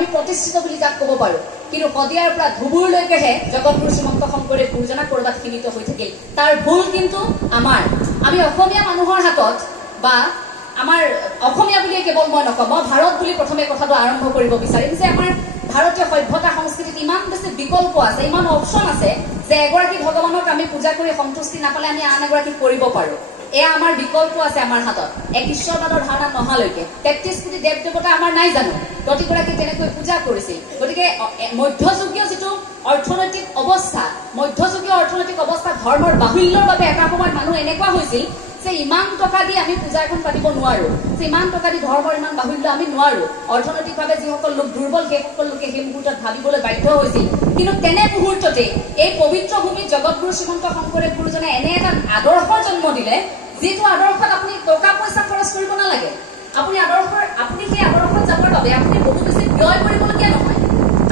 আমি প্ৰতিষ্ঠিত বুলি যাক ক'ব পাৰো কিন্তু শদিয়াৰ পৰা ধুবুৰলৈকেহে জগতগুৰু শ্ৰীমন্ত শংকৰদেৱ গুৰুজনা কৰবাত সীমিত হৈ থাকিল তাৰ ভুল কিন্তু আমাৰ আমি অসমীয়া মানুহৰ হাতত বা আমাৰ অসমীয়া বুলি কেৱল মই নকওঁ মই ভাৰত বুলি প্ৰথমে কথাটো আৰম্ভ কৰিব বিচাৰিম যে আমাৰ ভাৰতীয় সভ্যতা সংস্কৃতিত ইমান বেছি বিকল্প আছে ইমান অপচন আছে যে এগৰাকী ভগৱানক আমি পূজা কৰি সন্তুষ্টি নাপালে আমি আন এগৰাকী কৰিব পাৰো এয়া আমাৰ বিকল্প আছে আমাৰ হাতত এক ঈশ্বৰবাদৰ ধাৰণা নহালৈকে 33 কোটি দেৱ দেৱতা আমাৰ নাই জানো প্ৰতিগৰাকী তেনেকৈ পূজা কৰিছিল গতিকে মধ্যযুগীয় যিটো অৰ্থনৈতিক অৱস্থা ধৰ্মৰ বাহুল্যৰ বাবে এটা সময়ত মানুহ এনেকুৱা হৈছিল যে ইমান টকা দি আমি পূজা এখন পাতিব নোৱাৰো যে ইমান টকা দি ধৰ্মৰ ইমান বাহুল্য আমি নোৱাৰো অৰ্থনৈতিকভাৱে যিসকল লোক দুৰ্বল সেইসকল লোকে সেই মুহূৰ্তত ভাবিবলৈ বাধ্য হৈছিল কিন্তু তেনে মুহূৰ্ততে এই পবিত্ৰ ভূমিত জগতগুৰু শ্ৰীমন্ত শংকৰদেৱ গুৰুজনে এনে এটা আদৰ্শৰ জন্ম দিলে যিটো আদৰ্শত আপুনি টকা পইচা খৰচ কৰিব নালাগে আপুনি সেই আদৰ্শত যাবৰ বাবে আপুনি বহু বেছি ব্যয় কৰিবলগীয়া নহয়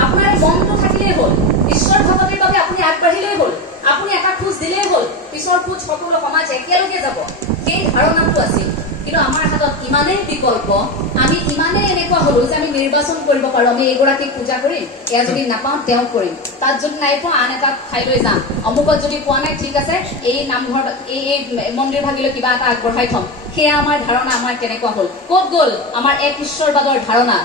আপোনাৰ মনটো থাকিলেই হ'ল ঈশ্বৰ ভগৱতীৰ বাবে আপুনি আগবাঢ়িলেই হ'ল আপুনি এটা খোজ দিলেই হ'ল পিছৰ খোজ সকলো সমাজ একেলগে যাব সেই ধাৰণাটো আছিল কিন্তু আমাৰ হাতত ইমানেই বিকল্প আমি ইমানেই এনেকুৱা হলো যে আমি নিৰ্বাচন কৰিব পাৰো আমি এইগৰাকীক পূজা কৰিম এয়া যদি নাপাওঁ তেওঁ কৰিম তাত যদি নাই পোৱা আন এটা ঠাইলৈ যাম অমুকত যদি পোৱা নাই ঠিক আছে এই নামঘৰ এই মন্দিৰ ভাগিলৈ কিবা এটা আগবঢ়াই থম সেয়া আমাৰ ধাৰণা আমাৰ কেনেকুৱা হ'ল ক'ত গ'ল আমাৰ এক ঈশ্বৰবাদৰ ধাৰণা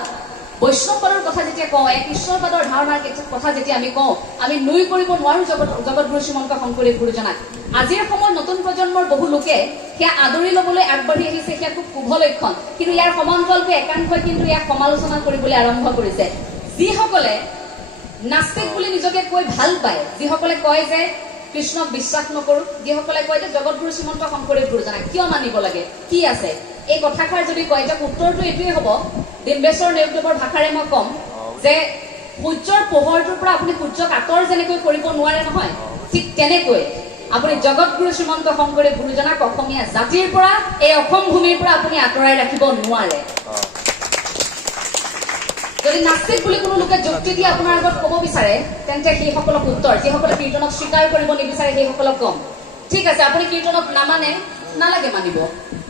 বৈষ্ণৱবাদৰ কথা যেতিয়া কওঁ এক ঈশ্বৰবাদৰ ধাৰণাৰ কথা যেতিয়া আমি কওঁ আমি নুই কৰিব নোৱাৰো জগতগুৰু শ্ৰীমন্ত শংকৰদেৱ গুৰুজনাক আজিৰ সময়ত নতুন প্ৰজন্মৰ বহু লোকে সেয়া আদৰি ল'বলৈ আগবাঢ়ি আহিছে সেয়া খুব শুভ লক্ষণ কিন্তু ইয়াৰ সমান্তৰালকৈ একাংশই কিন্তু ইয়াক সমালোচনা কৰিবলৈ আৰম্ভ কৰিছে যিসকলে নাস্তিক বুলি নিজকে কৈ ভাল পায় যিসকলে কয় যে কৃষ্ণক বিশ্বাস নকৰো যিসকলে কয় যে জগতগুৰু শ্ৰীমন্ত শংকৰদেৱ গুৰুজনাক কিয় মানিব লাগে কি আছে এই কথাষাৰ যদি কয় যে উত্তৰটো এইটোৱে হ'ব ডিম্বেশ্বৰ নেওগদেৱৰ ভাষাৰে মই কম যে সূৰ্যৰ পোহৰটোৰ পৰা আপুনি সূৰ্যক আঁতৰ যেনেকৈ কৰিব নোৱাৰে নহয় ঠিক তেনেকৈ আপুনি জগতগুৰু শ্ৰীমন্ত শংকৰদেৱ গুৰুজনাক অসমীয়া জাতিৰ পৰা এই অসম ভূমিৰ পৰা আপুনি আঁতৰাই ৰাখিব নোৱাৰে যদি নাস্তিক বুলি কোনো লোকে যুক্তি দি আপোনাৰ আগত ক'ব বিচাৰে তেন্তে সেইসকলক উত্তৰ যিসকলে কীৰ্তনক স্বীকাৰ কৰিব নিবিচাৰে সেইসকলক কম ঠিক আছে আপুনি কীৰ্তনক নামানে নালাগে মানিব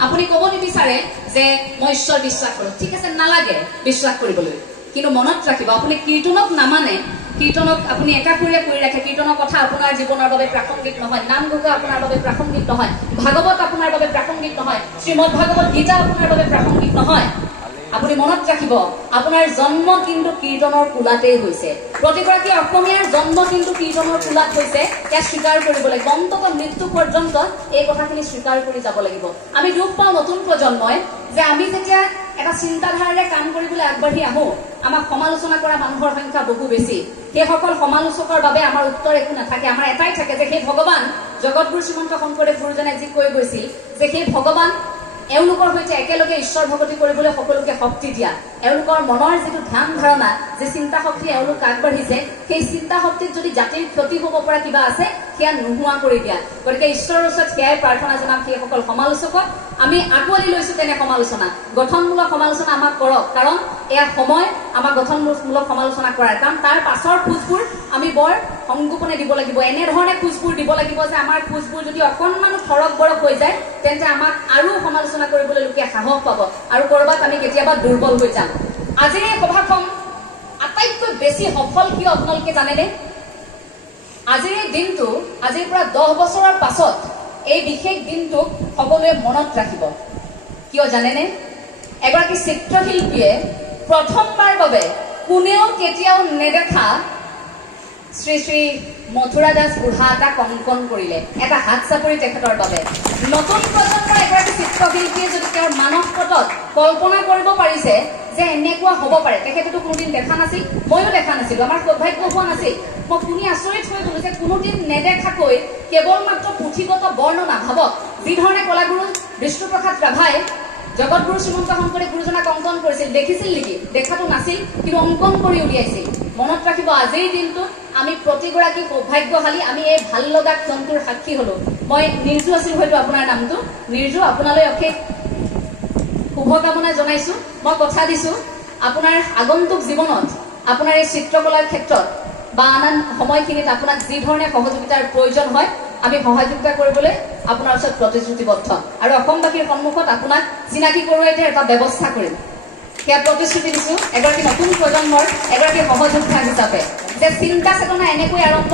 আপুনি ক'ব নিবিচাৰে যে মই ঈশ্বৰ বিশ্বাস কৰোঁ ঠিক আছে নালাগে বিশ্বাস কৰিবলৈ কিন্তু মনত ৰাখিব আপুনি কীৰ্তনক নামানে কীৰ্তনক আপুনি একাষৰীয়া কৰি ৰাখে কীৰ্তনৰ কথা আপোনাৰ জীৱনৰ বাবে প্ৰাসংগিক নহয় নাম ঘোষা আপোনাৰ বাবে প্ৰাসংগিক নহয় ভাগৱত আপোনাৰ বাবে প্ৰাসংগিক নহয় শ্ৰীমদ ভাগৱত গীতা আপোনাৰ বাবে প্ৰাসংগিক নহয় আপুনি মনত ৰাখিব আপোনাৰ জন্ম কিন্তু কীৰ্তনৰ কোলাতেই হৈছে প্ৰতিগৰাকী অসমীয়াৰ জন্ম কিন্তু কীৰ্তনৰ কোলাত হৈছে ইয়াক স্বীকাৰ কৰিব লাগিব অন্তত মৃত্যু পৰ্যন্ত এই কথাখিনি স্বীকাৰ কৰি যাব লাগিব আমি দুখ পাওঁ নতুন প্ৰজন্মই যে আমি যেতিয়া এটা চিন্তাধাৰাৰে কাম কৰিবলৈ আগবাঢ়ি আহোঁ আমাক সমালোচনা কৰা মানুহৰ সংখ্যা বহু বেছি সেইসকল সমালোচকৰ বাবে আমাৰ উত্তৰ একো নাথাকে আমাৰ এটাই থাকে যে সেই ভগৱান জগতগুৰু শ্ৰীমন্ত শংকৰদেৱ গুৰুজনে যি কৈ গৈছিল যে সেই ভগৱান এওঁলোকৰ সৈতে একেলগে ঈশ্বৰ ভক্তি কৰিবলৈ সকলোকে শক্তি দিয়া এওঁলোকৰ মনৰ যিটো ধ্যান ধাৰণা যে চিন্তা শক্তি এওঁলোক আগবাঢ়িছে সেই চিন্তা শক্তিত যদি জাতিৰ ক্ষতি হ'ব পৰা কিবা আছে সেয়া নোহোৱা কৰি দিয়া গতিকে ঈশ্বৰৰ ওচৰত সেয়াই প্ৰাৰ্থনা জনাম সেইসকল সমালোচকক আমি আগুৱাই লৈছো তেনে সমালোচনা গঠনমূলক সমালোচনা আমাক কৰক কাৰণ এয়া সময় আমাক গঠনমূলক সমালোচনা কৰাৰ কাৰণ তাৰ পাছৰ খোজবোৰ আমি বৰ সংগোপনে দিব লাগিব এনেধৰণে খোজবোৰ দিব লাগিব যে আমাৰ খোজবোৰ যদি অকণমান ফৰক বৰক হৈ যায় তেন্তে আমাক আৰু সমালোচনা কৰিবলৈ লোকে সাহস পাব আৰু কৰবাত আমি কেতিয়াবা দুৰ্বল হৈ যাম আজিৰ এই সভাখন আটাইতকৈ বেছি সফল কিয় আপোনালোকে জানেনে আজিৰ এই দিনটো আজিৰ পৰা 10 বছৰৰ পাছত এই বিশেষ দিনটোক সকলোৱে মনত ৰাখিব কিয় জানেনে এগৰাকী চিত্ৰশিল্পীয়ে প্ৰথমবাৰ বাবে কোনেও কেতিয়াও নেদেখা শ্ৰী শ্ৰী মথুৰা দাস বুঢ়া এটা কংকন কৰিলে এটা হাত চাপৰি তেখেতৰ বাবে নতুন প্ৰজন্মৰ এগৰাকী চিত্ৰশিল্পীয়ে যদি তেওঁৰ মানস পটত কল্পনা কৰিব পাৰিছে যে এনেকুৱা হ'ব পাৰে তেখেতেতো কোনোদিন দেখা নাছিল ময়ো দেখা নাছিলোঁ আমাৰ সৌভাগ্য হোৱা নাছিল মই শুনি আচৰিত হৈ গ'লো যে কোনোদিন নেদেখাকৈ কেৱল মাত্ৰ পুথিগত বৰ্ণনা ভাবক যিধৰণে কলাগুৰু বিষ্ণুপ্ৰসাদ ৰাভাই জগতগুৰু শ্ৰীমন্ত শংকৰদেৱ গুৰুজনাক অংকন কৰিছিল দেখিছিল নেকি দেখাটো নাছিল কিন্তু অংকন কৰি উলিয়াইছিল মনত ৰাখিব আজিৰ দিনটোত আমি প্ৰতিগৰাকী সৌভাগ্যশালী আমি এই ভাল লগা ক্ষণটোৰ সাক্ষী হলো মই নিৰ্জু আছিল হয়তো আপোনাৰ নামটো নিৰ্জু আপোনালৈ অশেষ শুভকামনা জনাইছো মই কথা দিছো আপোনাৰ আগন্তুক জীৱনত আপোনাৰ এই চিত্ৰকলাৰ ক্ষেত্ৰত বা আন সময়খিনিত আপোনাক যি ধৰণে সহযোগিতাৰ প্ৰয়োজন হয় আমি সহযোগিতা কৰিবলৈ আপোনাৰ ওচৰত প্ৰতিশ্ৰুতিবদ্ধ আৰু অসমবাসীৰ সন্মুখত আপোনাক চিনাকি কৰোৱাই এটা ব্যৱস্থা কৰিম সেয়া প্ৰতিশ্ৰুতি দিছোঁ এগৰাকী নতুন প্ৰজন্মৰ এগৰাকী সহযোদ্ধা হিচাপে যে চিন্তা চেতনা এনেকৈ আৰম্ভ